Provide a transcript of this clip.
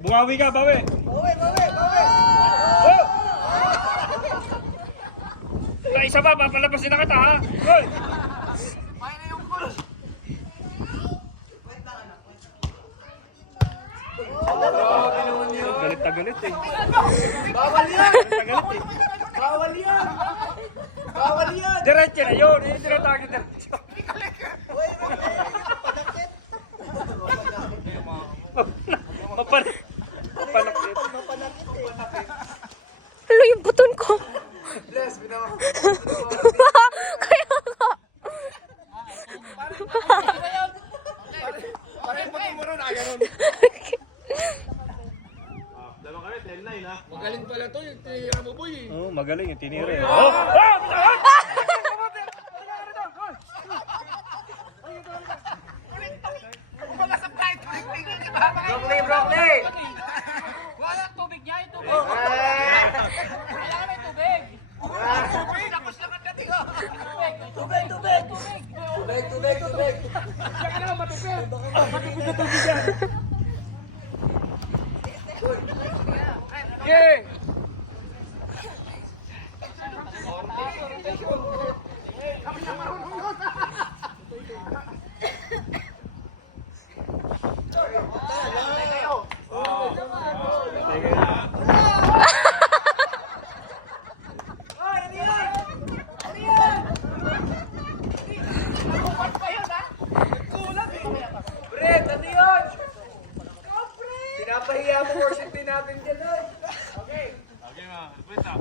Bumawi ka, bawi. Bawi, bawi, bawi. Oh! Sa isa pa, papalabasin na kita ha. Hoy! May na yung coach. Galit na galit eh. Bawal yan. Galit na galit eh. Bawal yan. Bawal yan. Diretso na yun. Hindi na tayo diretso. Mapanakit. Ano yung buton ko? Bless, binawa. Kaya nga. Parang pati mo rin, ganun. Dalawang kami, 10-9 ha. Magaling pala to, yung tinira mo boy eh. Oo, magaling yung tinira eh. Oh! Broccoli, broccoli! Walang tubig niya, yung tubig. Kailangan may tubig. Tapos lang ang dating oh! Tubig, tubig, tubig. Tubig, tubig, tubig! Okay! Brett, ano yun? Pinapahiya mo worship din natin dyan eh. Okay, ma. Kwenta.